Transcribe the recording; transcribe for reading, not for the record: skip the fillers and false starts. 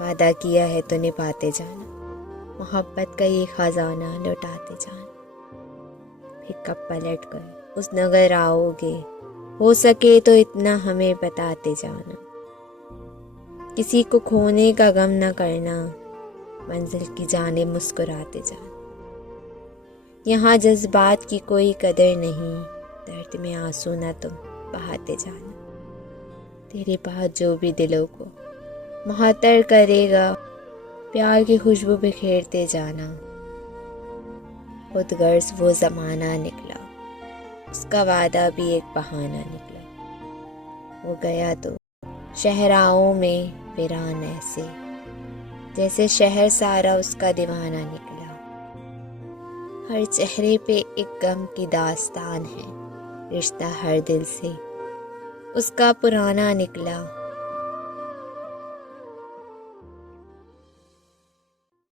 وعدہ کیا ہے تو نبھاتے جانا، محبت کا یہ خزانہ لوٹاتے جانا۔ پھر کب پلٹ کر اس نگر آؤ گے، ہو سکے تو اتنا ہمیں بتاتے جانا۔ کسی کو کھونے کا غم نہ کرنا، منزل کی جانب مسکراتے جانا۔ یہاں جذبات کی کوئی قدر نہیں، درد میں آنسو نہ تم بہاتے جانا۔ تیرے بعد جو بھی دلوں کو معطر کرے گا، پیار کی خوشبو بکھیرتے جانا۔ خود غرض وہ زمانہ نکلا، اس کا وعدہ بھی ایک بہانہ نکلا۔ وہ گیا تو شہراؤں میں ویران ایسے، جیسے شہر سارا اس کا دیوانہ نکلا۔ ہر چہرے پہ ایک غم کی داستان ہے، رشتہ ہر دل سے اس کا پرانا نکلا۔